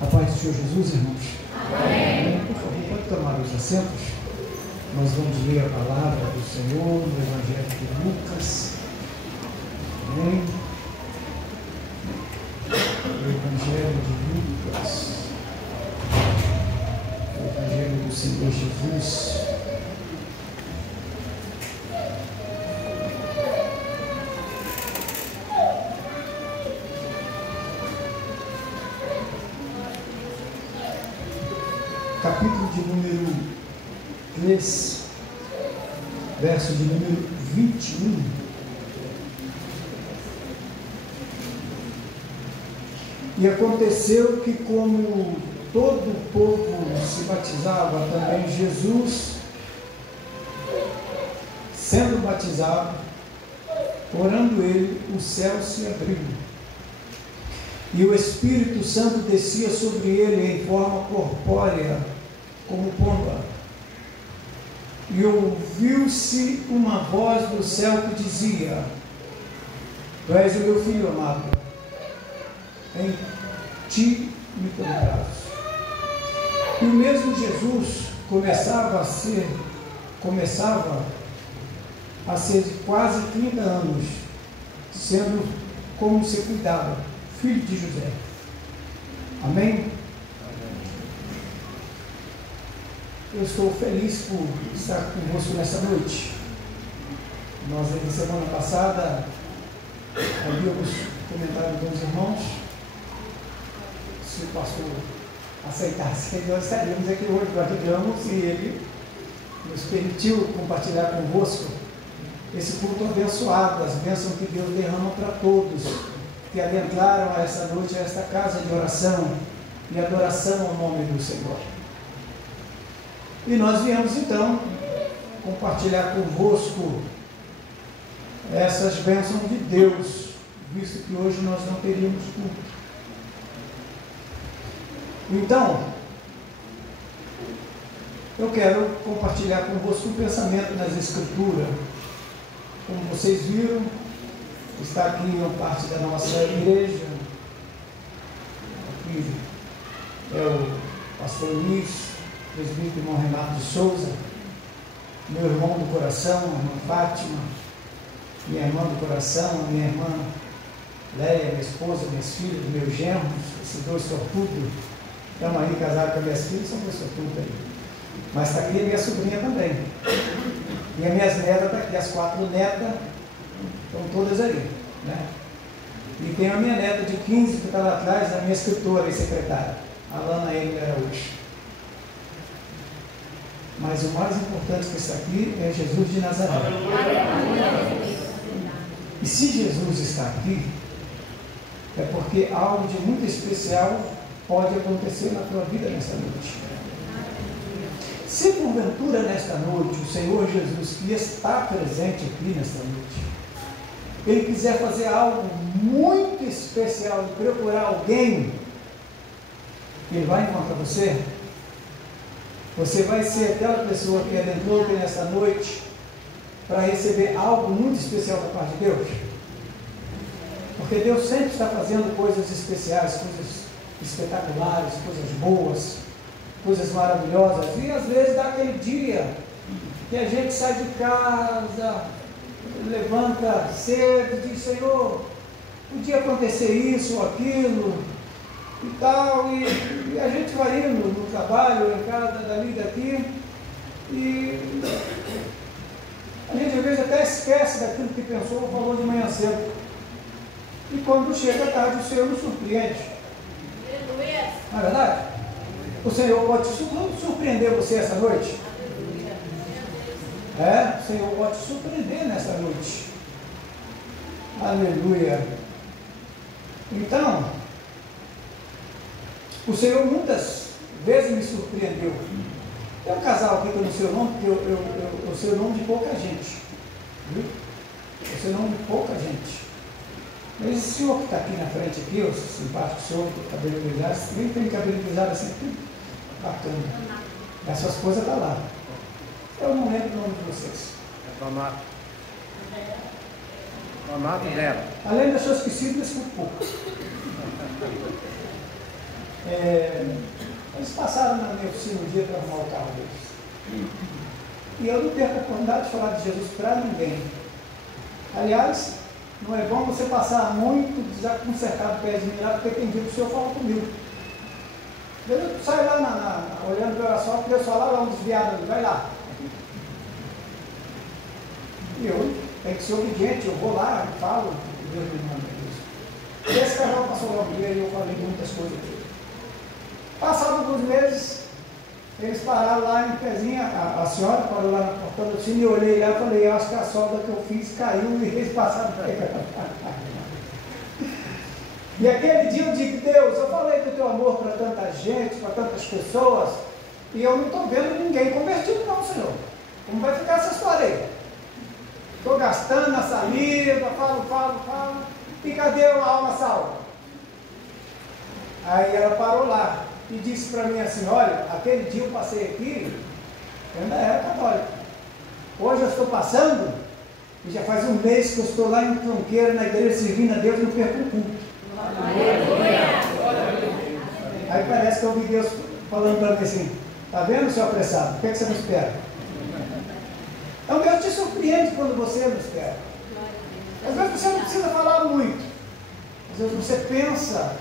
A paz do Senhor Jesus, irmãos. Amém. Por favor, pode tomar os assentos. Nós vamos ler a palavra do Senhor no Evangelho de Lucas. Amém. O Evangelho de Lucas. O Evangelho do Senhor Jesus. Capítulo de número 3, verso de número 21. E aconteceu que, como todo o povo se batizava, também Jesus, sendo batizado, orando ele, o céu se abriu. E o Espírito Santo descia sobre ele em forma corpórea, como pomba. E ouviu-se uma voz do céu que dizia: Tu és o meu filho amado, em ti me comprazo. E o mesmo Jesus começava a ser de quase 30 anos, sendo como se cuidava, filho de José. Amém? Eu estou feliz por estar convosco nessa noite. Nós, na semana passada, havíamos comentado com os irmãos, se o pastor aceitasse, nós estaríamos aqui hoje, guardamos, e ele nos permitiu compartilhar convosco esse culto abençoado, as bênçãos que Deus derrama para todos que adentraram a essa noite, a esta casa de oração e adoração ao nome do Senhor. E nós viemos então compartilhar convosco essas bênçãos de Deus, visto que hoje nós não teríamos culto. Então, eu quero compartilhar convosco um pensamento nas Escrituras. Como vocês viram, está aqui uma parte da nossa igreja. Aqui é o pastor Luiz, presbítero irmão Renato de Souza, meu irmão do coração, a irmã Fátima, minha irmã do coração, a minha irmã Leia, minha esposa, minhas filhas, meus genros, esses dois sortudos, estão aí casados com as minhas filhas, são meus sortudos aí. Mas está aqui a minha sobrinha também. E as minhas netas estão aqui, as 4 netas, estão todas ali, né? E tem a minha neta de 15 que está lá atrás, a minha escritora e secretária, a Lana Emily Araújo. Mas o mais importante que está aqui é Jesus de Nazaré. E se Jesus está aqui, é porque algo de muito especial pode acontecer na tua vida nesta noite. Se porventura nesta noite o Senhor Jesus, que está presente aqui nesta noite, Ele quiser fazer algo muito especial e procurar alguém, Ele vai encontrar você. Você vai ser aquela pessoa que adentrou aqui nesta noite para receber algo muito especial da parte de Deus. Porque Deus sempre está fazendo coisas especiais, coisas espetaculares, coisas boas, coisas maravilhosas. E às vezes dá aquele dia que a gente sai de casa, levanta cedo e diz: Senhor, podia acontecer isso ou aquilo e tal, e a gente vai indo no trabalho, em casa, dali e daqui, e a gente às vezes até esquece daquilo que pensou ou falou de manhã cedo. E quando chega a tarde, o Senhor nos surpreende. Não é verdade? O Senhor pode surpreender você essa noite. O Senhor pode te surpreender nessa noite. Aleluia. Então, o Senhor muitas vezes me surpreendeu. Tem um casal aqui que eu não sei o nome, porque eu sei o nome de pouca gente. Viu? Eu sei o nome de pouca gente. Mas esse senhor que está aqui na frente, aqui, o simpático senhor com o cabelo grisalho, nem tem cabelo grisalho assim, tudo bacana. E a sua esposa está lá. Eu não lembro o nome de vocês. É Tomato. Tomato dela. Além das suas esquecidas, eu escuto pouco. Eles passaram na minha oficina um dia para arrumar o carro deles. E eu não perco a oportunidade de falar de Jesus para ninguém. Aliás, não é bom você passar muito desconcertado perto de mim lá, porque tem dia que o Senhor fala comigo. Eu saio lá olhando para o oração, porque eu só lá um desviado ali, vai lá. E eu tenho que ser obediente, eu vou lá e falo, Deus me manda isso. E esse casal passou lá um dia e eu falei muitas coisas dele. Passados alguns meses, eles pararam lá em pezinha, a senhora parou lá na porta da oficina e eu olhei lá e falei, eu acho que a solda que eu fiz caiu e eles passaram para ele. E aquele dia eu digo, Deus, eu falei do teu amor para tanta gente, para tantas pessoas, e eu não estou vendo ninguém convertido não, Senhor. Como vai ficar essa história aí? Estou gastando na saliva, falo, e cadê a alma salva? Aí ela parou lá e disse para mim assim, olha, aquele dia eu passei aqui, eu ainda era católico. Hoje eu estou passando, e já faz um mês que eu estou lá em Tronqueira, na igreja, servindo a Deus, não perco um culto. Aí parece que eu ouvi Deus falando para mim assim, está vendo, seu apressado, o que é que você não espera? Então Deus te surpreende quando você não espera. Às vezes você não precisa falar muito, às vezes você pensa,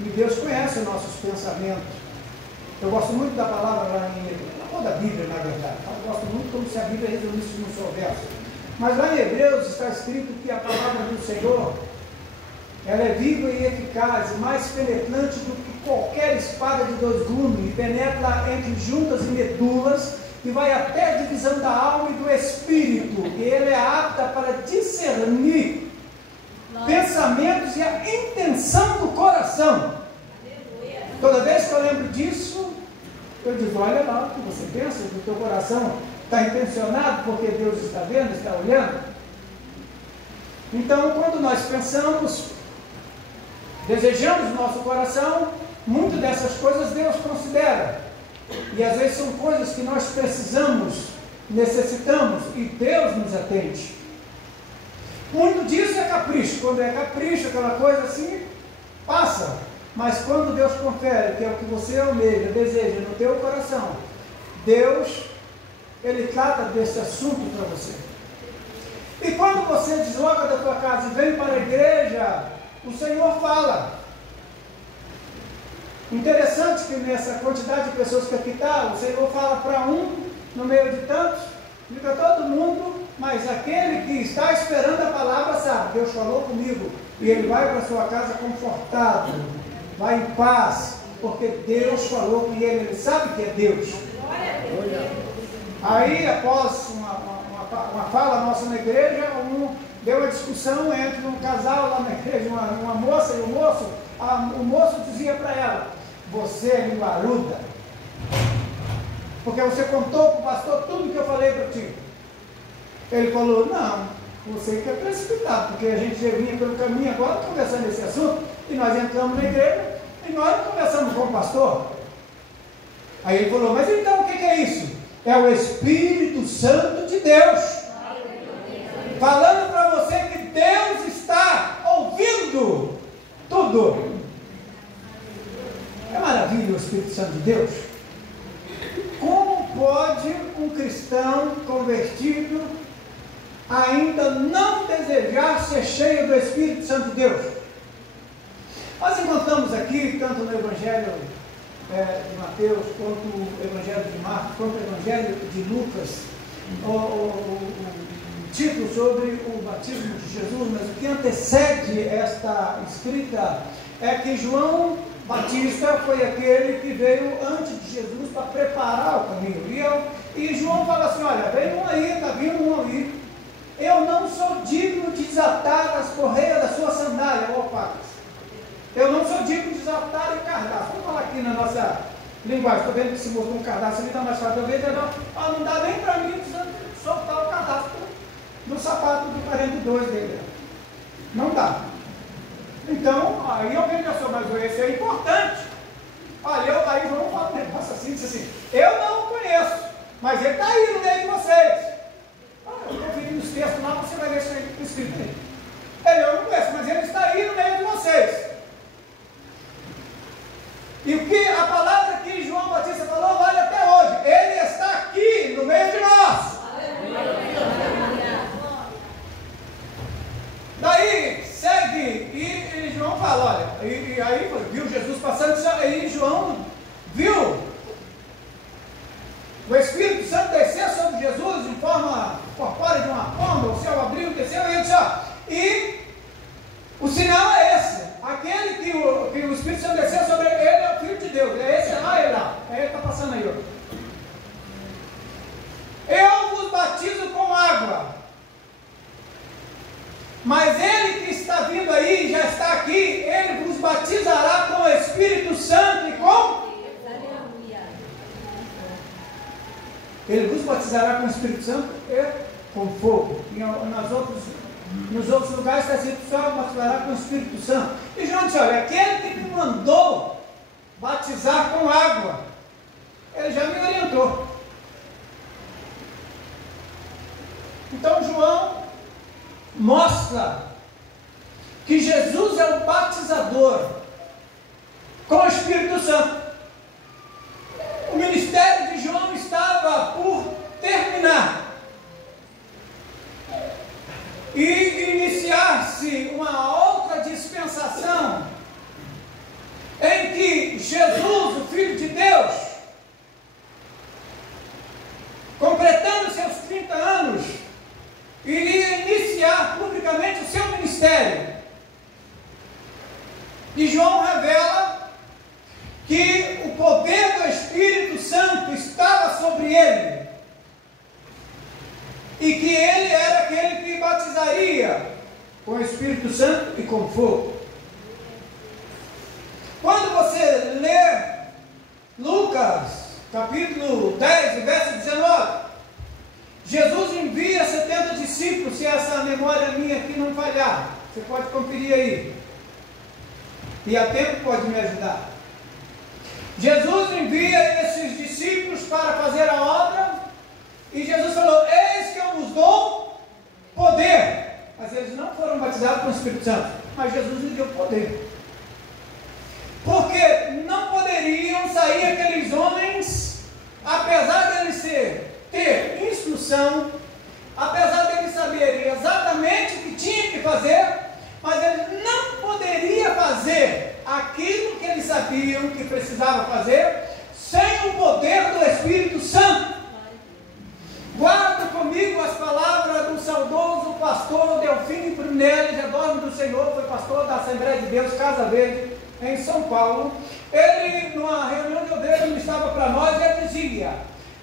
e Deus conhece os nossos pensamentos. Eu gosto muito da palavra lá em Hebreus, ou da Bíblia na verdade, eu gosto muito como se a Bíblia resumisse num só verso. Mas lá em Hebreus está escrito que a palavra do Senhor, ela é viva e eficaz, mais penetrante do que qualquer espada de dois gumes, e penetra entre juntas e medulas, e vai até a divisão da alma e do espírito, e ele é apta para discernir pensamentos e a intenção do coração. Toda vez que eu lembro disso, eu digo, olha lá o que você pensa, que o teu coração está intencionado porque Deus está vendo, está olhando. Então, quando nós pensamos, desejamos no nosso coração, muitas dessas coisas Deus considera. E às vezes são coisas que nós precisamos, necessitamos, e Deus nos atende. Muito disso é capricho. Quando é capricho, aquela coisa assim, passa. Mas quando Deus confere, que é o que você almeja, deseja no teu coração, Deus, Ele trata desse assunto para você. E quando você desloca da tua casa e vem para a igreja, o Senhor fala. Interessante que nessa quantidade de pessoas que aqui está, o Senhor fala para um, no meio de tantos, e para todo mundo, mas aquele que está esperando a palavra sabe, Deus falou comigo, e ele vai para a sua casa confortado, vai em paz, porque Deus falou com ele, ele sabe que é Deus. Aí, após uma fala nossa na igreja, deu uma discussão entre um casal lá na igreja, uma moça e um moço. O moço dizia para ela, você é linguaruda, porque você contou para o pastor tudo que eu falei para ti. Ele falou, não, você que é precipitado, porque a gente já vinha pelo caminho agora conversando esse assunto, e nós entramos na igreja, e nós conversamos com o pastor. Aí ele falou, mas então o que é isso? É o Espírito Santo de Deus, falando para você que Deus está ouvindo tudo. É maravilha o Espírito Santo de Deus. Como pode um cristão convertido ainda não desejar ser cheio do Espírito Santo de Deus? Nós encontramos aqui, tanto no Evangelho de Mateus, quanto o Evangelho de Marcos, quanto o Evangelho de Lucas, o título sobre o batismo de Jesus, mas o que antecede esta escrita é que João Batista foi aquele que veio antes de Jesus para preparar o caminho. E João fala assim, olha, vem um aí, está vindo um aí, eu não sou digno de desatar as correias da sua sandália, eu não sou digno de desatar o cardaço. Vamos falar aqui na nossa linguagem, estou vendo que se botou um cardaço ali, está mais fácil, não dá nem para mim soltar o cardaço do sapato do 42 dele, não dá. Então, aí alguém pensou, mas esse é importante. Aí João fala um negócio assim, disse assim, eu não o conheço, mas ele está aí no meio de vocês. Eu estou ouvindo os textos lá, você vai ver isso aí escrito aí. Eu não conheço, mas ele está aí no meio de vocês. E o que a palavra que João Batista falou vale até hoje. Ele está aqui no meio de nós. Daí segue, e João fala, olha, e aí viu Jesus passando, e João viu o Espírito Santo descer sobre Jesus em forma corpórea de uma pomba, o céu abriu, desceu, e ele disse, ó, e o sinal é esse, aquele que o Espírito Santo desceu sobre ele é o Filho de Deus, é esse lá, ele está passando aí, ó. Eu vos batizo com água, mas ele que está vindo aí, já está aqui, ele vos batizará com o Espírito Santo e com... Ele vos batizará com o Espírito Santo e com fogo. E nos outros lugares está escrito só batizará com o Espírito Santo. E João disse, olha, aquele que me mandou batizar com água, ele já me orientou. Então João mostra que Jesus é o batizador com o Espírito Santo. O ministério de João estava por terminar e iniciar-se uma outra dispensação em que Jesus, o Filho de Deus, completando seus 30 anos, iria iniciar publicamente o seu ministério. E João revela que o poder do Espírito Santo estava sobre ele e que ele era aquele que batizaria com o Espírito Santo e com fogo. Quando você lê Lucas capítulo 10, verso 19, Jesus envia 70 discípulos, se essa memória minha aqui não falhar, você pode conferir aí, e a tempo pode me ajudar. Jesus envia esses discípulos para fazer a obra, e Jesus falou, eis que eu vos dou poder, mas eles não foram batizados com o Espírito Santo, mas Jesus lhes deu poder, porque não poderiam sair aqueles homens, apesar de eles ter instrução, apesar de eles saberem exatamente o que tinha que fazer, mas eles não poderiam fazer aquilo que eles sabiam que precisava fazer, sem o poder do Espírito Santo. Guarda comigo as palavras do saudoso pastor Delfino Brunelli, de Adorno do Senhor, foi pastor da Assembleia de Deus, Casa Verde, em São Paulo. Ele, numa reunião de obreiros, ministrava para nós, ele dizia,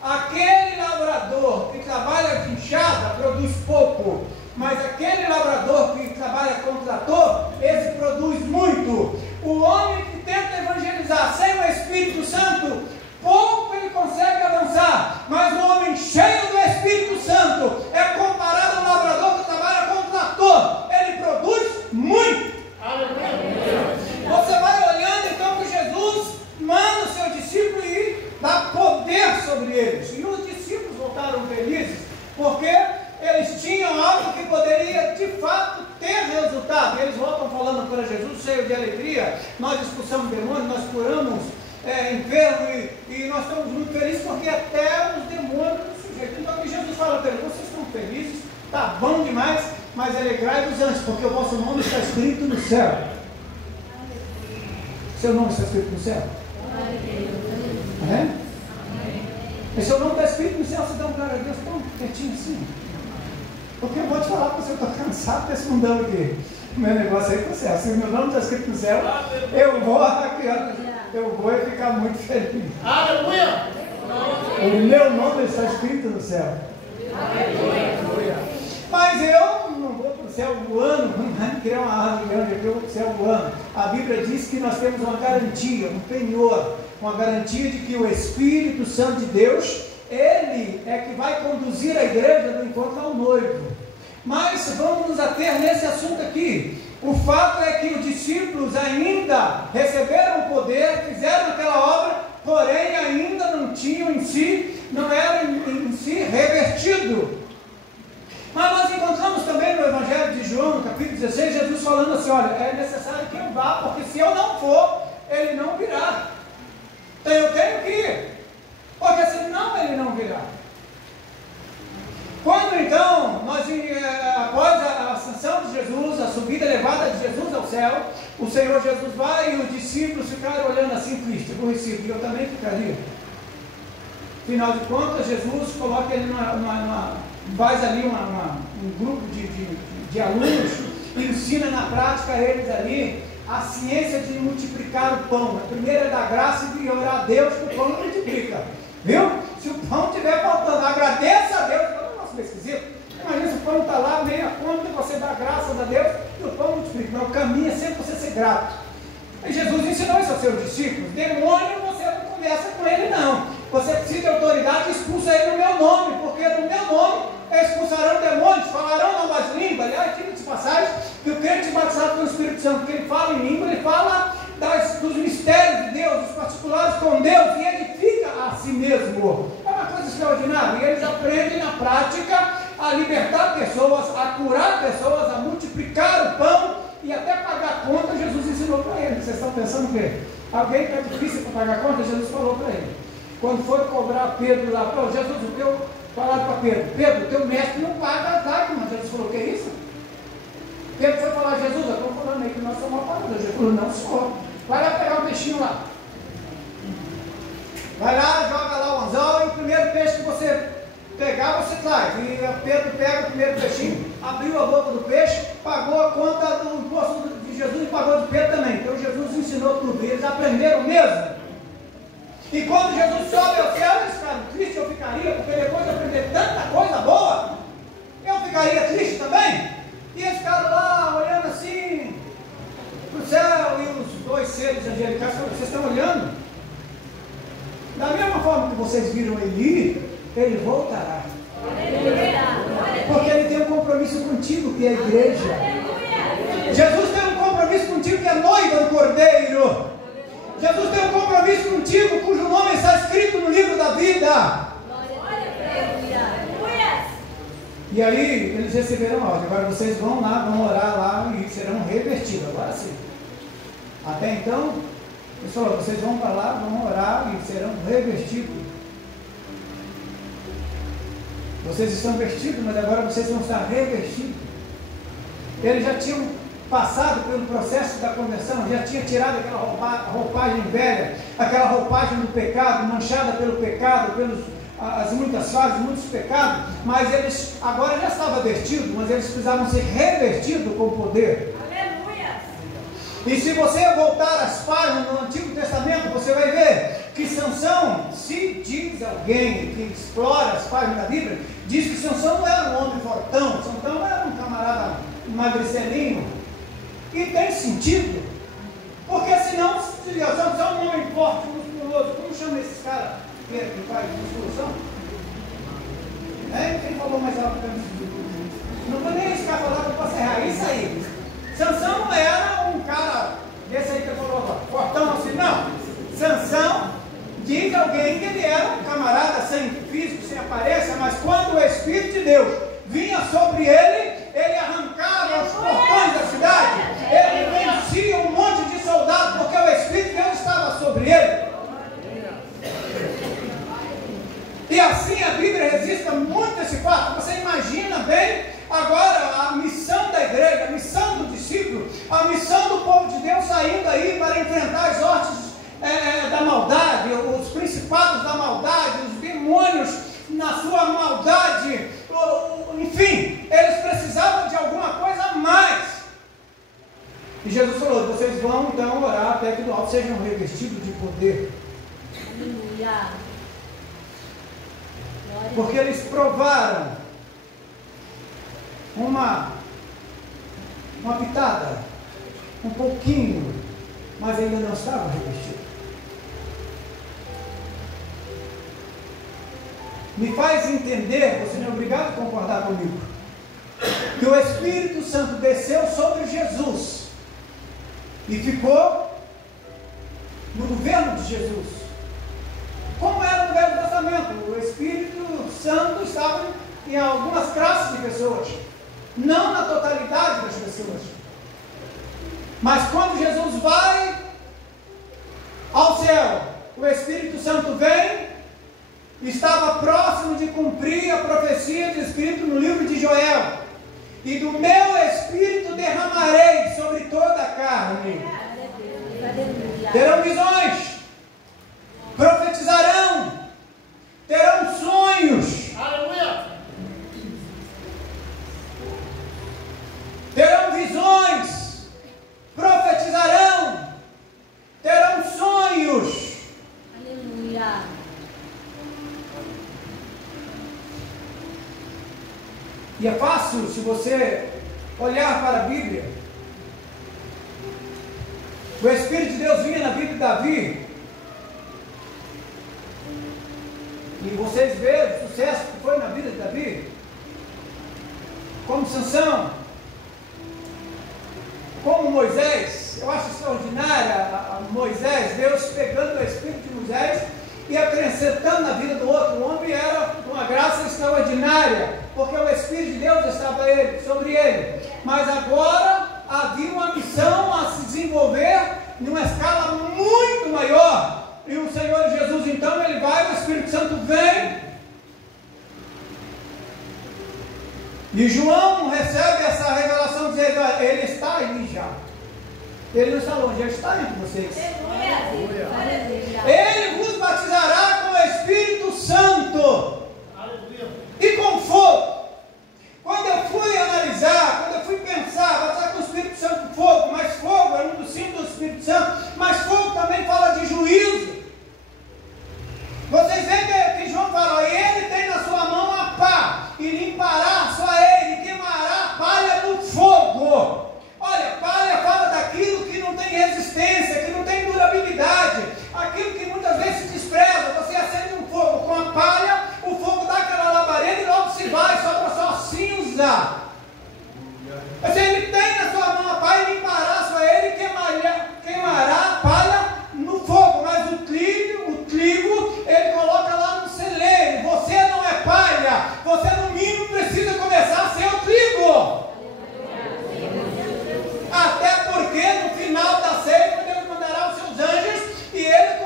aquele lavrador que trabalha de enxada produz pouco, mas aquele lavrador que trabalha com trator, esse produz muito. O homem que tenta evangelizar sem o Espírito Santo, pouco ele consegue avançar, mas o homem cheio do Espírito Santo é comparado ao lavrador que trabalha com trator, ele produz muito. Você vai olhando então que Jesus manda o seu discípulo e dá poder sobre eles, e os discípulos voltaram felizes, porque eles tinham algo que poderia de fato ter resultado. Eles voltam falando para Jesus, cheio de alegria, nós expulsamos demônios, nós curamos enfermos, e nós estamos muito felizes porque até os demônios nos sujeitam. Então Jesus fala para eles, vocês estão felizes, está bom demais, mas alegrai-vos antes, porque o vosso nome está escrito no céu. Seu nome está escrito no céu? Amém? E seu nome está escrito no céu, você dá um glória a Deus tão quietinho assim. Porque eu vou te falar para você, eu estou cansado desse mundão aqui. O meu negócio aí para o céu. Se o meu nome está escrito no céu, eu vou ficar muito feliz. Aleluia! O meu nome está escrito no céu. Aleluia! Mas eu não vou para o céu voando, não vai criar uma árvore grande aqui, eu vou para o céu voando. A Bíblia diz que nós temos uma garantia, um penhor, uma garantia de que o Espírito Santo de Deus, ele é que vai conduzir a igreja do encontro ao noivo. Mas vamos nos ater nesse assunto aqui. O fato é que os discípulos ainda receberam poder, fizeram aquela obra, porém ainda não tinham em si, não eram em si revertido. Mas nós encontramos também no Evangelho de João, no capítulo 16, Jesus falando assim, olha, é necessário que eu vá, porque se eu não for, ele não virá. céu, o Senhor Jesus vai e os discípulos ficaram olhando assim, Cristo, aborrecido, e eu também ficaria. Afinal de contas, Jesus coloca ele faz ali um grupo de alunos e ensina na prática a eles ali a ciência de multiplicar o pão. A primeira é dar graça e orar a Deus que o pão multiplica. Viu? Se o pão estiver faltando, agradeça a Deus. É um negócio meio esquisito. Imagina se o pão está lá, meia conta, você dá graças a Deus e o pão multiplica. Mas o caminho é sempre você ser grato. E Jesus ensinou isso aos seus discípulos. Demônio, você não conversa com ele, não. Você precisa de autoridade e expulsa ele no meu nome, porque no meu nome expulsarão demônios, falarão novas línguas. Aliás, diga de passagem que o crente batizado pelo Espírito Santo, que ele fala em língua, ele fala dos mistérios de Deus, dos particulares com Deus, e edifica a si mesmo. É uma coisa extraordinária. E eles aprendem na prática a libertar pessoas, a curar pessoas, a multiplicar o pão e até pagar conta. Jesus ensinou para eles. Vocês estão pensando o quê? Alguém que é difícil para pagar conta, Jesus falou para ele. Quando foi cobrar Pedro lá, falou, Jesus, o teu, falaram para Pedro, Pedro, o teu mestre não paga a mas Jesus falou, que é isso? Pedro foi falar, Jesus, eu estou falando aí que nós somos pagadores. Jesus falou, não, senhor, vai lá pegar um peixinho lá. Vai lá, joga lá o anzol e o primeiro peixe que você pegar, você traz. E Pedro pega o primeiro peixinho, abriu a boca do peixe, pagou a conta do imposto de Jesus e pagou de Pedro também. Então Jesus ensinou tudo, e eles aprenderam mesmo. E quando Jesus sobe ao céu, eles ficaram tristes, eu ficaria, porque depois de aprender tanta coisa boa, eu ficaria triste também. E eles ficaram lá, olhando assim, para o céu, e os dois seres angelicais falaram, vocês estão olhando? Da mesma forma que vocês viram ele ir, ele voltará. Porque ele tem um compromisso contigo, que é a igreja. Jesus tem um compromisso contigo, que é a noiva do Cordeiro. Jesus tem um compromisso contigo, cujo nome está escrito no livro da vida. E aí, eles receberam a ordem. Agora vocês vão lá, vão orar lá e serão revertidos. Agora sim. Até então, ele falou, vocês vão para lá, vão orar e serão revertidos. Vocês estão vestidos, mas agora vocês vão estar revestidos. Eles já tinham passado pelo processo da conversão, já tinha tirado aquela roupagem velha, aquela roupagem do pecado, manchada pelo pecado, as muitas fases, muitos pecados, mas eles agora já estavam vestidos, mas eles precisavam ser revestidos com poder. Aleluia! E se você voltar às páginas do Antigo Testamento, você vai ver que Sansão, se diz alguém que explora as páginas da Bíblia, diz que Sansão não era um homem fortão, Sansão era um camarada magricelinho. E tem sentido, porque senão, se Sansão é um homem forte, musculoso, como chama esses caras que faz musculação? Quem falou mais alto que eu não vou nem arriscar falar que eu posso errar, isso aí. Sansão não era um cara desse aí que eu falou agora, fortão assim, não. Sansão diz alguém que ele era um camarada sem físico, sem aparência, mas quando o Espírito de Deus vinha sobre ele arrancava os portões da cidade, ele vencia um monte de soldados, porque o Espírito de Deus estava sobre ele. E assim a Bíblia registra muito esse fato. Você imagina bem agora a missão da igreja, a missão do discípulo, a missão do povo de Deus saindo aí para enfrentar as hostes da maldade, os principados da maldade, os demônios na sua maldade, enfim, eles precisavam de alguma coisa a mais. E Jesus falou, vocês vão então orar até que do alto sejam revestidos de poder. Aleluia. Porque eles provaram uma pitada, um pouquinho, mas ainda não estavam revestidos. Me faz entender, você não é obrigado a concordar comigo, que o Espírito Santo desceu sobre Jesus e ficou no governo de Jesus. Como era no Velho Testamento, o Espírito Santo estava em algumas classes de pessoas, não na totalidade das pessoas. Mas quando Jesus vai ao céu, o Espírito Santo vem, estava próximo de cumprir a profecia descrita no livro de Joel. e do meu Espírito derramarei sobre toda a carne. Terão visões, profetizarão, terão sonhos. Aleluia. Terão visões, profetizarão, terão sonhos. Aleluia. E é fácil, se você olhar para a Bíblia, o Espírito de Deus vinha na vida de Davi, e vocês veem o sucesso que foi na vida de Davi, como Sansão, como Moisés. Eu acho extraordinária a Moisés, Deus pegando o Espírito de Moisés e acrescentando na vida do outro homem, era uma graça extraordinária, porque o Espírito de Deus estava sobre ele. Mas agora havia uma missão a se desenvolver numa escala muito maior. E o Senhor Jesus, então, ele vai, o Espírito Santo vem. E João recebe essa revelação dizendo: ele está aí já. Ele não está longe, ele está entre vocês. Ele vos batizará com o Espírito Santo e com fogo. Quando eu fui analisar, quando eu fui pensar, batizar com o Espírito Santo com fogo, mas fogo é um dos símbolos do Espírito Santo, mas fogo também fala de juízo. Vocês veem que João fala: ele tem na sua mão a pá, e limpará só ele, queimará a palha no fogo. Olha, palha fala daquilo que não tem resistência, que não tem durabilidade, aquilo que muitas vezes se despreza. Você acende um fogo com a palha, o fogo dá aquela labareda e logo se vai, sobra só cinza. Mas ele tem na sua mão a palha e limpará só ele, queimará a palha no fogo. Mas o trigo, ele coloca lá no celeiro. Você não é palha, você no mínimo precisa começar a ser o trigo. Até porque no final da ceia Deus mandará os seus anjos e ele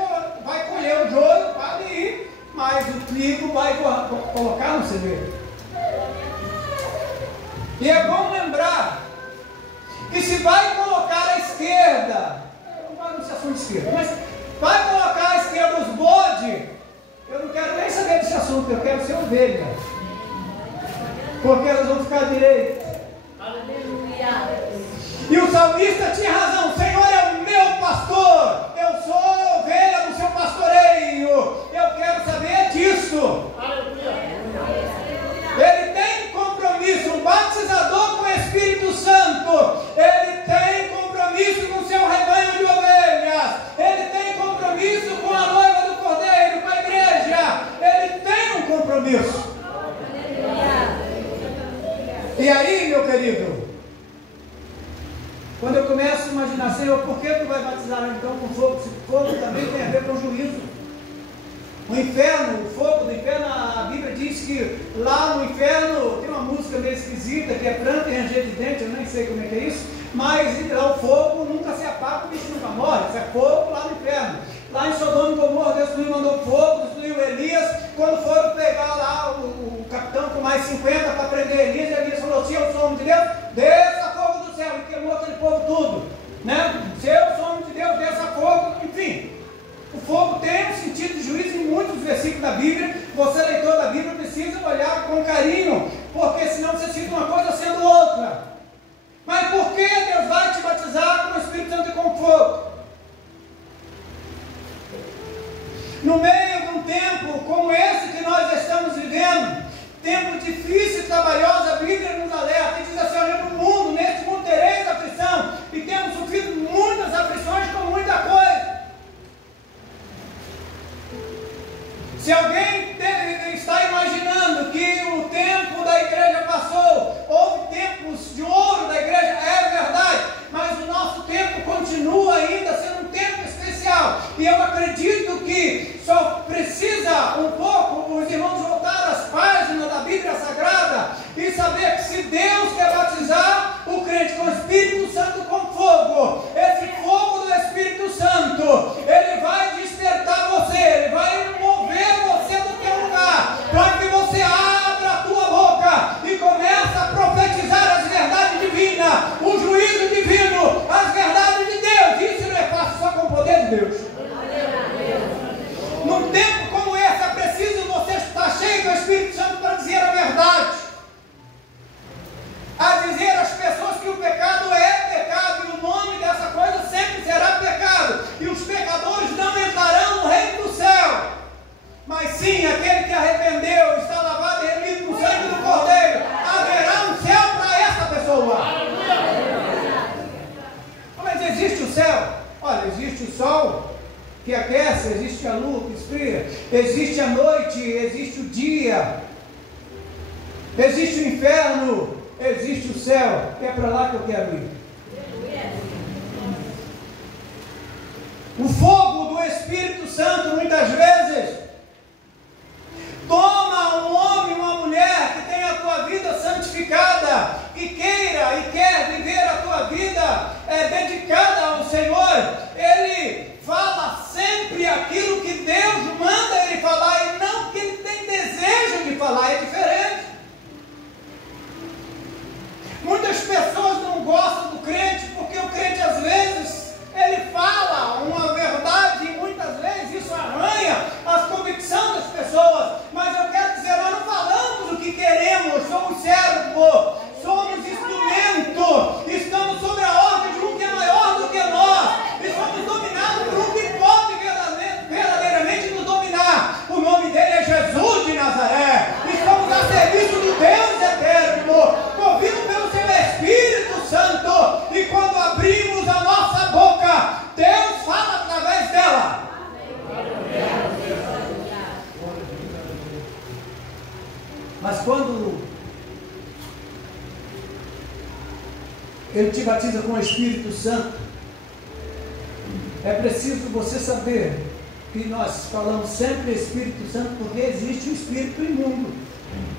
vai colher o joio para ir, mas o trigo vai colocar no celeiro. E é bom lembrar que se vai colocar à esquerda, não vai nesse assunto de esquerda, mas vai colocar à esquerda os bodes, eu não quero nem saber desse assunto, eu quero ser ovelha, porque elas vão ficar direito. Aleluia. E o salmista tinha razão: o Senhor é o meu pastor, eu sou a ovelha do seu pastoreio, eu quero saber disso. Ele tem compromisso, um batizador com o Espírito Santo, ele tem compromisso com o seu rebanho de ovelhas, ele tem compromisso com a noiva do Cordeiro, com a igreja, ele tem um compromisso. E aí, meu querido, quando eu começo a imaginar: Senhor, por que tu vai batizar então com fogo? Se fogo também tem a ver com juízo. O inferno, o fogo do inferno, a Bíblia diz que lá no inferno tem uma música meio esquisita, que é pranto e ranger de dente, eu nem sei como é que é isso, mas lá o fogo nunca se apaga, o bicho nunca morre, isso é fogo lá no inferno. Lá em Sodoma e Gomorra, Deus mandou fogo, destruiu Elias. Quando foram pegar lá o capitão com mais 50 para prender Elias, Elias falou: se eu sou homem de Deus, desça fogo do céu, e queimou aquele povo tudo, né? Se eu sou homem de Deus, desça fogo, enfim. O fogo tem um sentido de juízo em muitos versículos da Bíblia. Você, leitor da Bíblia, precisa olhar com carinho, porque senão você cita uma coisa sendo outra. Mas por que Deus vai te batizar com o Espírito Santo e com fogo? No meio de um tempo como esse que nós estamos vivendo, tempo difícil e trabalhoso, a Bíblia nos alerta e diz assim: olha, no mundo, neste mundo tereis aflição, e temos sofrido muitas aflições com muita coisa. Se alguém está imaginando que o tempo da igreja passou, houve tempos de ouro da igreja, é verdade, mas o nosso tempo continua ainda sendo um tempo especial, e eu acredito que só precisa um pouco os irmãos voltar às páginas da Bíblia Sagrada e saber que se Deus quer batizar o crente com o Espírito Santo com fogo, esse fogo do Espírito Santo, ele vai despertar você, ele vai mover você do teu lugar, para que você abra a tua boca e comece a profetizar as que aquece, existe a lua que esfria, existe a noite, existe o dia, existe o inferno, existe o céu, é para lá que eu quero ir. O fogo do Espírito Santo, muitas vezes, toma um homem, uma mulher que tem a tua vida santificada, que queira e quer viver a tua vida dedicada ao Senhor. Ele fala sempre aquilo que Deus manda ele falar e não o que ele tem desejo de falar, é diferente. Muitas pessoas não gostam do crente porque o crente às vezes ele fala uma verdade e muitas vezes isso arranha as convicções das pessoas. Mas eu quero dizer, nós não falamos o que queremos, somos servos, somos instrumento, estamos sob a ordem de um que é maior do que nós e somos dominados por um que pode verdadeiramente nos dominar. O nome dele é Jesus de Nazaré. Estamos a serviço do Deus eterno, movido pelo seu Espírito Santo, e quando abrimos a nossa boca, Deus fala através dela. Mas quando Ele te batiza com o Espírito Santo, é preciso você saber que nós falamos sempre Espírito Santo porque existe o espírito imundo.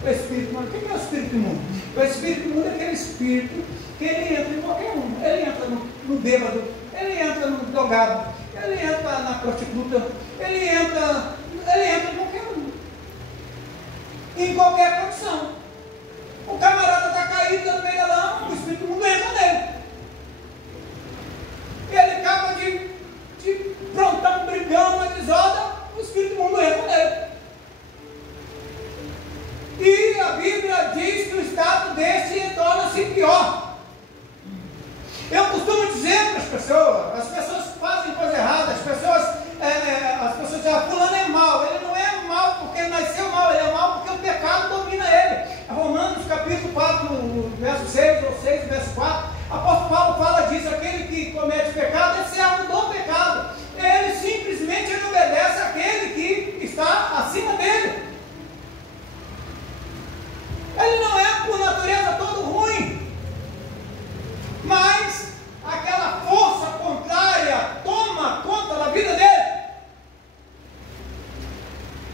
O espírito imundo, o que é o espírito imundo? O espírito imundo é aquele espírito que ele entra em qualquer um. Ele entra no bêbado, ele entra no drogado, ele entra na prostituta, ele entra em qualquer um. Em qualquer condição. O camarada está caído no meio da lama, o espírito imundo entra nele. Ele acaba de prontar um brigão, uma desordem, o espírito imundo entra nele. E a Bíblia diz que o estado desse torna-se pior. Eu costumo dizer para as pessoas que fazem coisa errada, as pessoas dizem, fulano é mau. Ele não é mau porque ele nasceu mau, ele é mau porque o pecado domina ele. Romanos capítulo 4, verso 6, ou 6, verso 4, apóstolo Paulo fala disso, aquele que comete pecado é servo do pecado. Ele simplesmente obedece àquele que está acima dele. Ele não é por natureza todo ruim, mas aquela força contrária toma conta da vida dele.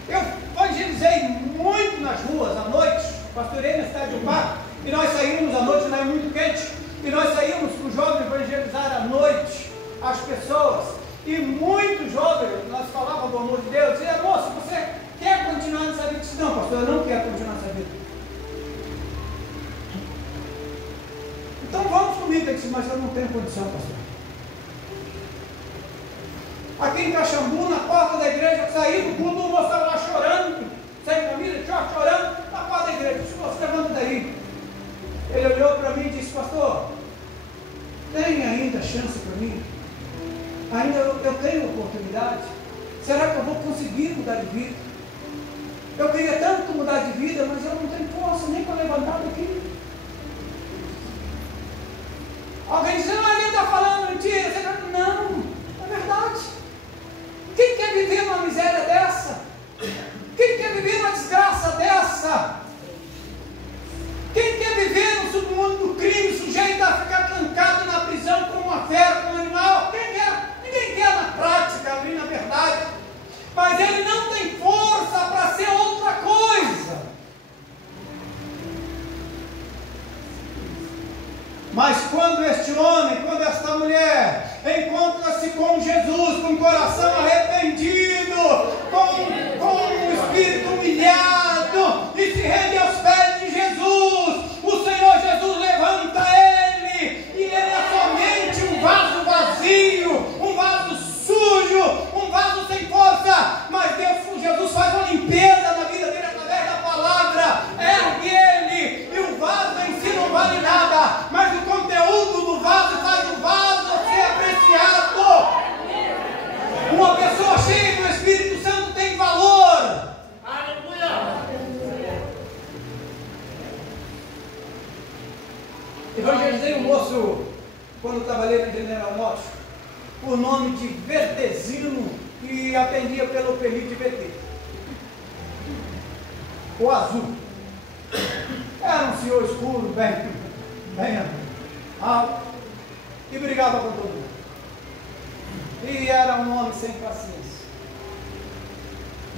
Eu evangelizei muito nas ruas à noite, pastorei na cidade de Upá, e nós saímos à noite, lá é muito quente, e nós saímos com os jovens evangelizar à noite as pessoas, e muitos jovens, nós falávamos do amor de Deus, diziam, moça, você quer continuar nessa vida? Eu disse, não, pastor, eu não quero continuar nessa vida. Então vamos comigo. Eu disse, mas eu não tenho condição, pastor. Aqui em Caxambu, na porta da igreja, saí do culto, o moço estava lá chorando, sem família, chorando, na porta da igreja. Eu disse, você levanta daí. Ele olhou para mim e disse, pastor, tem ainda chance para mim? Ainda eu tenho oportunidade? Será que eu vou conseguir mudar de vida? Eu queria tanto mudar de vida, mas eu não tenho força nem para levantar daqui. Alguém diz, não, ele está falando mentira. Não, é verdade. Quem quer viver uma miséria dessa? Quem quer viver uma desgraça dessa? Quem quer viver no submundo do crime, sujeito a ficar trancado na prisão como uma fera, como um animal? Quem quer? Ninguém quer na prática, ali na verdade. Mas ele não tem força para ser outra coisa. Mas quando este homem, quando esta mulher encontra-se com Jesus, com o coração arrependido, com o espírito humilhado, e se rende aos pés de Jesus, o Senhor Jesus levanta ele, e ele é somente um vaso vazio, um vaso sujo, um vaso sem força, mas Jesus faz uma limpeza na vida dele através da palavra, ergue ele, e o vaso em si não vale nada, mas o conteúdo do vaso faz o vaso ser apreciado. Uma pessoa cheia do Espírito Santo tem valor. Aleluia. Evangelizei um moço quando trabalhei na General Motors, por nome de Verdezino, e e atendia pelo apelido de BT. O Azul. Era um senhor escuro, bem alto, e brigava com todo mundo. E era um homem sem paciência.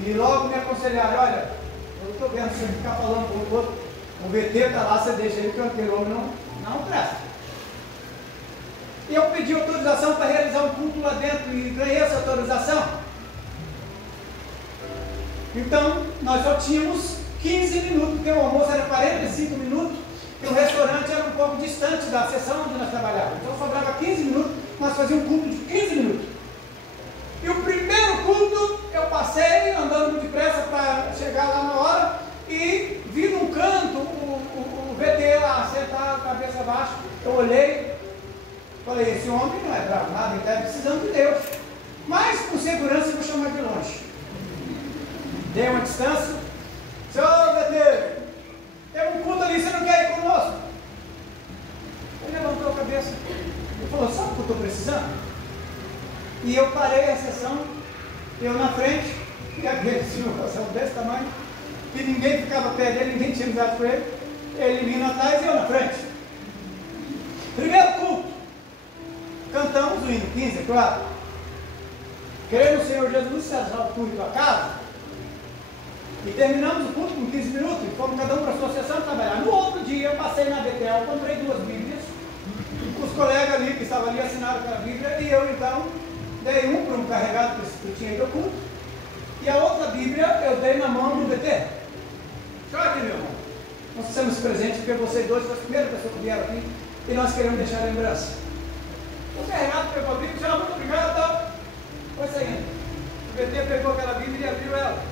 E logo me aconselharam: olha, eu estou vendo você ficar falando com o outro, o VT está lá, você deixa ele, que aquele homem não presta. E eu pedi autorização para realizar um culto lá dentro e ganhei essa autorização. Então, nós só tínhamos 15 minutos, porque o almoço era 45 minutos, e o restaurante era um pouco distante da sessão onde nós trabalhávamos. Então, sobrava 15 minutos, nós fazíamos um culto de 15 minutos. E o primeiro culto, eu passei andando muito depressa para chegar lá na hora, e vi num canto o VT lá, sentado, cabeça baixa. Eu olhei, falei: esse homem não é bravo nada, ele está precisando de Deus. Mas, por segurança, eu vou chamar de longe. Dei uma distância. Senhor VT, tem um culto ali, você não quer ir conosco? Ele levantou a cabeça e falou: sabe o que eu estou precisando? E eu parei a sessão, eu na frente, e aquele senhor desse tamanho, que ninguém ficava perto dele, ninguém tinha amizade com ele, ele vindo atrás e eu na frente. Primeiro culto, cantamos o hino 15, é claro. Creio no Senhor Jesus, se as alturas da tua casa. E terminamos o culto com 15 minutos, e fomos cada um para a sua sessão trabalhar. No outro dia, eu passei na Betel, comprei 2 Bíblias. Os colegas ali que estavam ali assinaram com a Bíblia, e eu então dei um para um carregado que eu tinha ido ao culto, e a outra Bíblia eu dei na mão do BT. Olha aqui, meu irmão, nós fizemos presente porque vocês dois foram as primeiras pessoas que vieram aqui, e nós queremos deixar lembrança. O carregado pegou a Bíblia e disse: muito obrigado, tá? Foi saindo. O BT pegou aquela Bíblia e abriu ela.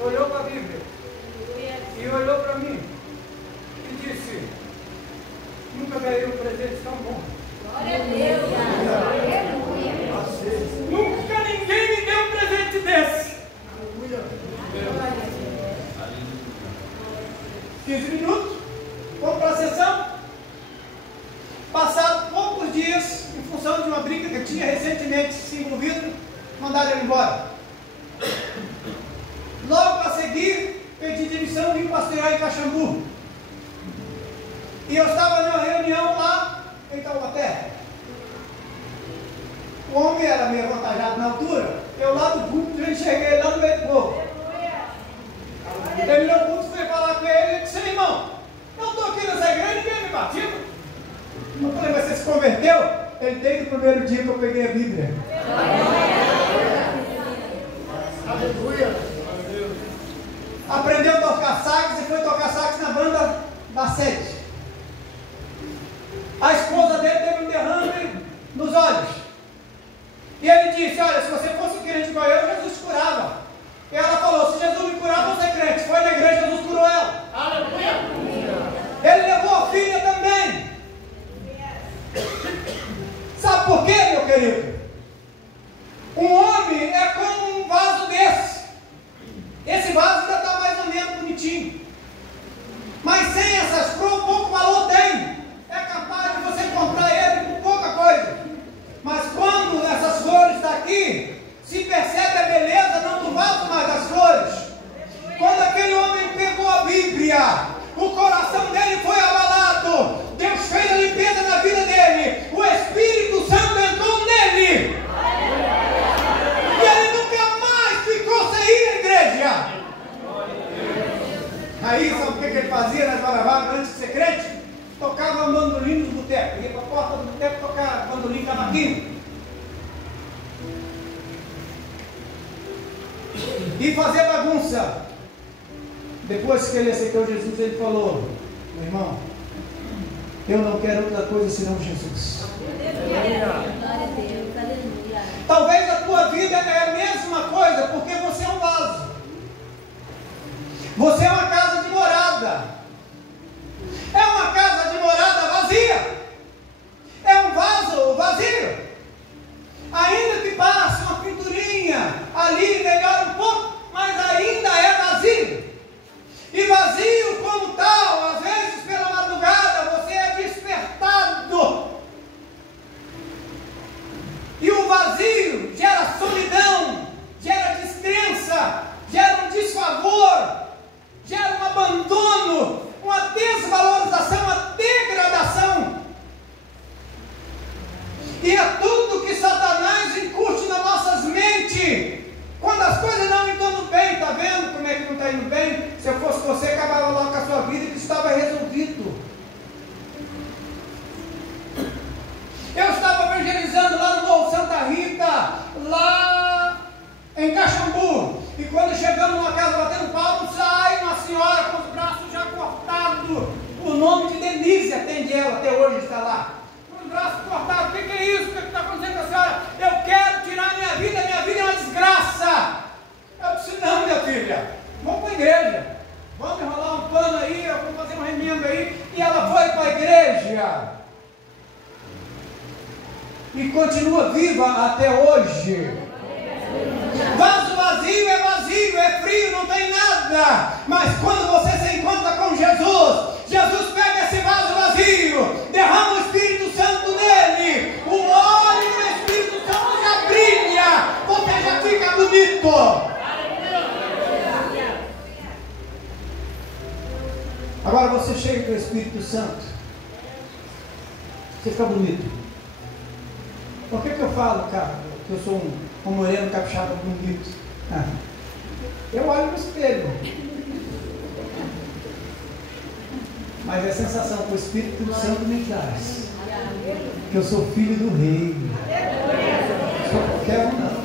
Olhou para a Bíblia e olhou para mim e disse: nunca ganhei um presente tão bom. Glória a Deus. Nunca ninguém me deu um presente desse. 15 minutos, vamos para a sessão. Passaram poucos dias, em função de uma briga que eu tinha recentemente se envolvido, mandaram ele embora. Logo a seguir, pedi demissão e vim pastorear em Caxambu. E eu estava numa reunião lá em Taubaté. O homem era meio avantajado na altura. Eu lá do culto, eu enxerguei lá no meio do povo. Terminou o culto, fui falar com ele e disse: irmão, eu estou aqui nessa igreja e ninguém me bateu. Eu falei: mas você se converteu? Ele desde o primeiro dia que eu peguei a Bíblia. Aleluia. Aprendeu a tocar sax e foi tocar sax na banda da sede. A esposa dele teve um derrame nos olhos. E ele disse: olha, se você fosse crente igual eu, Jesus te curava. E ela falou: se Jesus me curar, você é crente. Foi na igreja, Jesus curou ela. Aleluia. Ele levou a filha também. Sabe por quê, meu querido? Um homem é como um vaso desse. Esse vaso ainda está mais ou menos bonitinho. Mas sem essas flores, pouco valor tem. É capaz de você comprar ele por pouca coisa. Mas quando essas flores estão aqui, se percebe a beleza não do vaso, mas das flores. Quando aquele homem pegou a Bíblia, o coração dele foi abalado. Deus fez a limpeza na vida dele. O Espírito Santo entrou nele. E ele nunca mais ficou sem ir à igreja. Aí, sabe o que ele fazia nas varavagas antes de ser crente? Tocava bandolim no boteco. Ia para a porta do boteco tocar bandolim cavaquinho. E fazer bagunça. Depois que ele aceitou Jesus, ele falou: meu irmão, eu não quero outra coisa senão Jesus. Glória a Deus, aleluia. Talvez a tua vida é a mesma coisa, porque você é um vaso. Você é uma casa de morada. É uma casa de morada vazia. É um vaso vazio. Ainda que passe uma pinturinha ali, melhora um pouco, mas ainda é vazio. E vazio como tal, às vezes pela madrugada você é despertado. E o vazio lá em Caxambu. E quando chegamos numa casa batendo palmo, sai uma senhora com os braços já cortados. O nome de Denise atende ela, até hoje está lá. Com os braços cortados. O que é isso? O que está acontecendo com a senhora? Eu quero tirar minha vida é uma desgraça. Eu disse, não, minha filha, vamos para a igreja. Vamos enrolar um pano aí, vamos fazer uma remenda aí. E ela foi para a igreja. E continua viva até hoje. Vaso vazio, é frio, não tem nada. Mas quando você se encontra com Jesus, Jesus pega esse vaso vazio, derrama o Espírito Santo nele, o óleo do Espírito Santo já brilha, você já fica bonito. Agora você chega com o Espírito Santo, você fica bonito. Por que eu falo, cara, que eu sou um moreno capixaba bonito? Eu olho no espelho. Mas é a sensação que o Espírito Santo me traz, que eu sou filho do rei. Não sou qualquer um, não.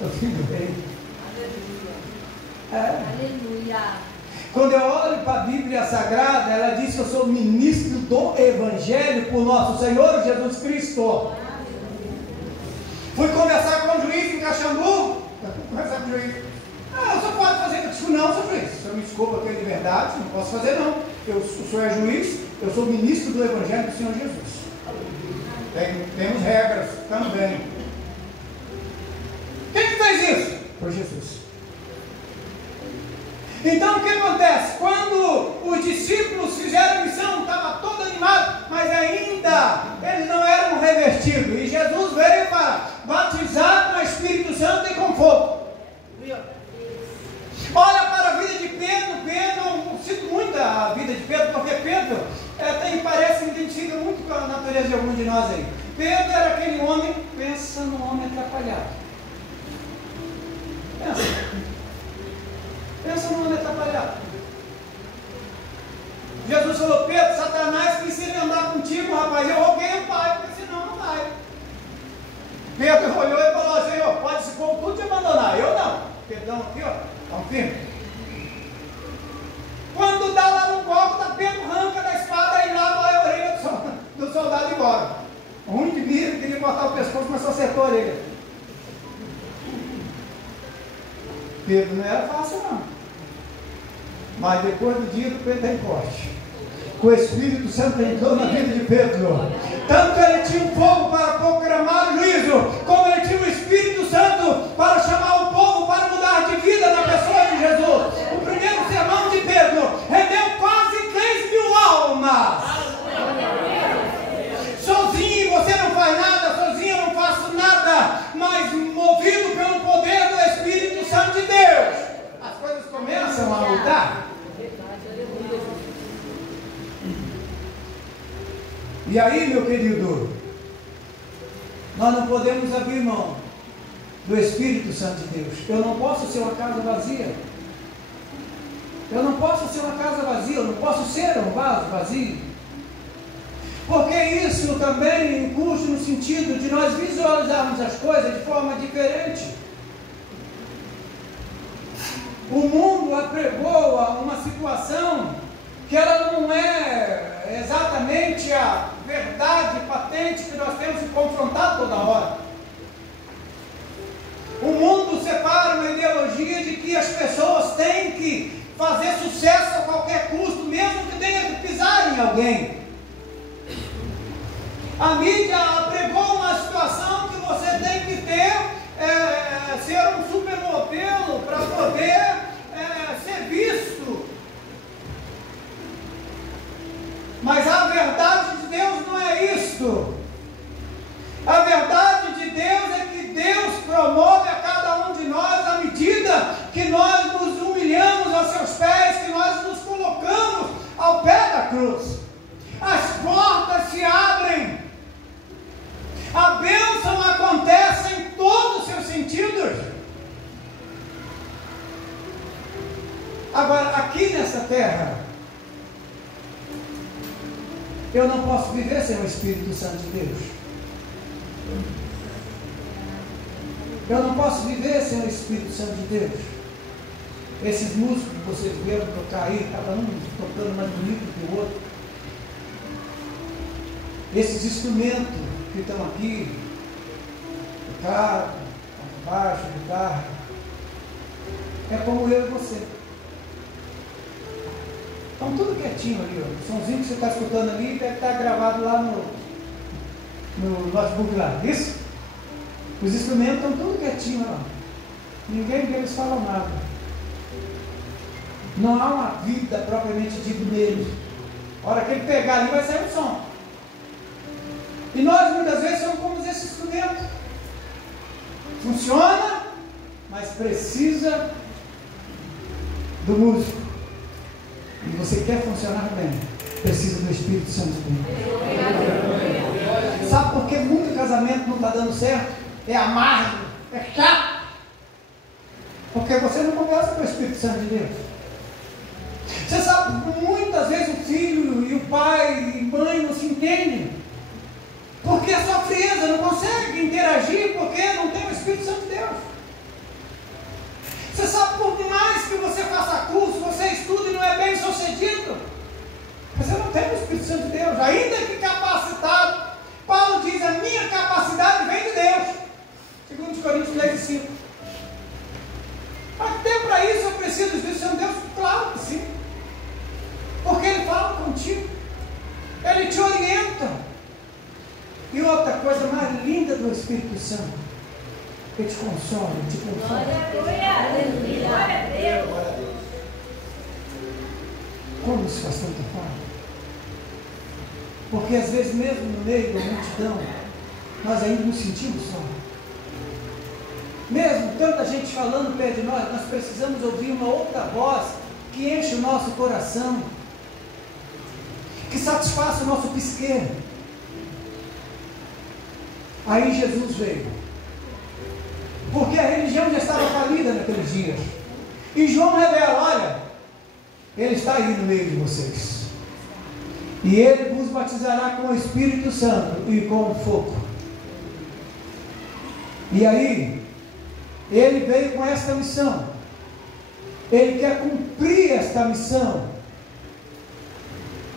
Sou filho do rei. Aleluia. Quando eu olho para a Bíblia Sagrada, ela diz que eu sou ministro do Evangelho por nosso Senhor Jesus Cristo. Fui conversar com o juiz em Caxambu. Conversar com o juiz. O senhor pode fazer? Eu disse, não, sou juiz. O senhor me desculpa, eu tenho liberdade, não posso fazer não. O senhor é juiz, eu sou ministro do Evangelho do Senhor Jesus. Temos regras também. Quem que fez isso? Foi Jesus. Então o que acontece? Quando os discípulos fizeram a missão, estava todo animado, mas ainda eles não eram revertidos. E Jesus veio para batizar com o Espírito Santo e com fogo. Olha para a vida de Pedro. Eu sinto muito a vida de Pedro, porque Pedro parece que identifica muito com a natureza de algum de nós aí. Pedro era aquele homem, pensa no homem atrapalhado. Pensa no homem atrapalhado. Jesus falou, Pedro, Satanás quis ele andar contigo, rapaz. Eu roguei o Pai, porque senão não vai. Pedro olhou e falou, Senhor, pode esse povo tudo te abandonar. Eu não. Pedrão aqui, ó, tá um firme. Quando dá lá no Gólgota, Pedro arranca da espada e lava a orelha do soldado embora. O único que queria cortar o pescoço, mas só acertou a orelha. Pedro não era fácil não. Mas depois do dia do Pentecoste, o Espírito Santo entrou na vida de Pedro. Tanto ele tinha um fogo para proclamar o juízo, como ele tinha o Espírito Santo para chamar o povo para mudar de vida na pessoa de Jesus. O primeiro sermão de Pedro rendeu quase 3.000 almas. Sozinho você não faz nada, sozinho eu não faço nada, mas movido pelo poder do Espírito Santo de Deus, as coisas começam a mudar. E aí, meu querido, nós não podemos abrir mão do Espírito Santo de Deus. Eu não posso ser uma casa vazia. Eu não posso ser uma casa vazia, eu não posso ser um vaso vazio. Porque isso também incute no sentido de nós visualizarmos as coisas de forma diferente. O mundo apregoa uma situação que ela não é exatamente a verdade patente que nós temos que confrontar toda hora. O mundo separa uma ideologia de que as pessoas têm que fazer sucesso a qualquer custo, mesmo que tenha que pisar em alguém. A mídia apregou uma situação que você tem que ser um supermodelo para poder ser visto. Mas a verdade de Deus não é isto. A verdade de Deus é que Deus promove a cada um de nós à medida que nós nos humilhamos aos seus pés, que nós nos colocamos ao pé da cruz. As portas se abrem. A bênção acontece em todos os seus sentidos. Agora, aqui nessa terra, eu não posso viver sem o Espírito Santo de Deus. Eu não posso viver sem o Espírito Santo de Deus. Esses músicos que vocês vieram tocar aí, cada um tocando mais bonito que o outro. Esses instrumentos que estão aqui, teclado, baixo, guitarra, é como eu e você. Estão tudo quietinho ali, ó. O somzinho que você está escutando ali deve estar gravado lá no notebook lá, isso? Os instrumentos estão tudo quietinho lá. Ninguém deles fala nada. Não há uma vida propriamente dita neles. A hora que ele pegar ali vai sair um som. E nós muitas vezes somos como esse instrumento. Funciona, mas precisa do músico. E você quer funcionar bem, precisa do Espírito Santo de Deus. Sabe por que muito casamento não está dando certo? É amargo, é chato. Porque você não conversa com o Espírito Santo de Deus. Você sabe que muitas vezes o filho e o pai e mãe não se entendem. Porque a sua frieza não consegue interagir porque não tem o Espírito Santo de Deus. Você sabe, por mais que você faça curso, você estude e não é bem sucedido, você não tem o Espírito Santo de Deus, ainda que capacitado. Paulo diz, a minha capacidade vem de Deus, 2 Coríntios 3:5. Até para isso eu preciso do Espírito Santo de Deus? Claro que sim, porque Ele fala contigo, Ele te orienta. E outra coisa mais linda do Espírito Santo, Ele te consola, Ele te consola. Aleluia, glória a Deus. Como isso faz tanta falta? Porque às vezes mesmo no meio da multidão, nós ainda nos sentimos só. Mesmo tanta gente falando perto de nós, nós precisamos ouvir uma outra voz que enche o nosso coração, que satisfaça o nosso psique. Aí Jesus veio, porque a religião já estava falida naqueles dias, e João revela, olha, Ele está aí no meio de vocês, e Ele vos batizará com o Espírito Santo e com o fogo. E aí, Ele veio com esta missão, Ele quer cumprir esta missão,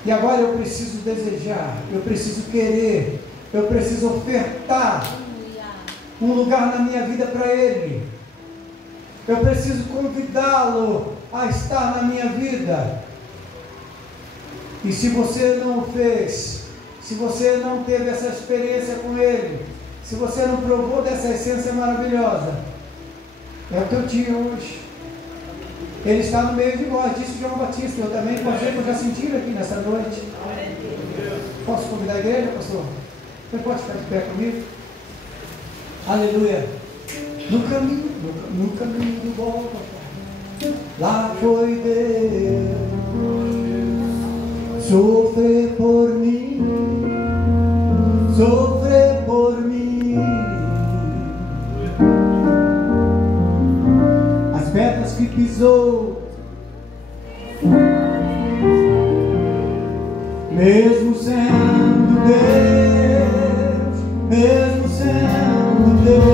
e agora eu preciso desejar, eu preciso querer, eu preciso ofertar um lugar na minha vida para Ele. Eu preciso convidá-lo a estar na minha vida. E se você não fez, se você não teve essa experiência com Ele, se você não provou dessa essência maravilhosa, é o teu dia hoje. Ele está no meio de nós, disse João Batista. Eu também passei, eu já senti ele aqui nessa noite. Posso convidar a igreja, pastor? Você pode ficar de pé comigo? Aleluia. No caminho do bom, lá foi Deus sofrer por mim, sofrer por mim. As pedras que pisou, mesmo sendo Deus, mesmo sendo Deus,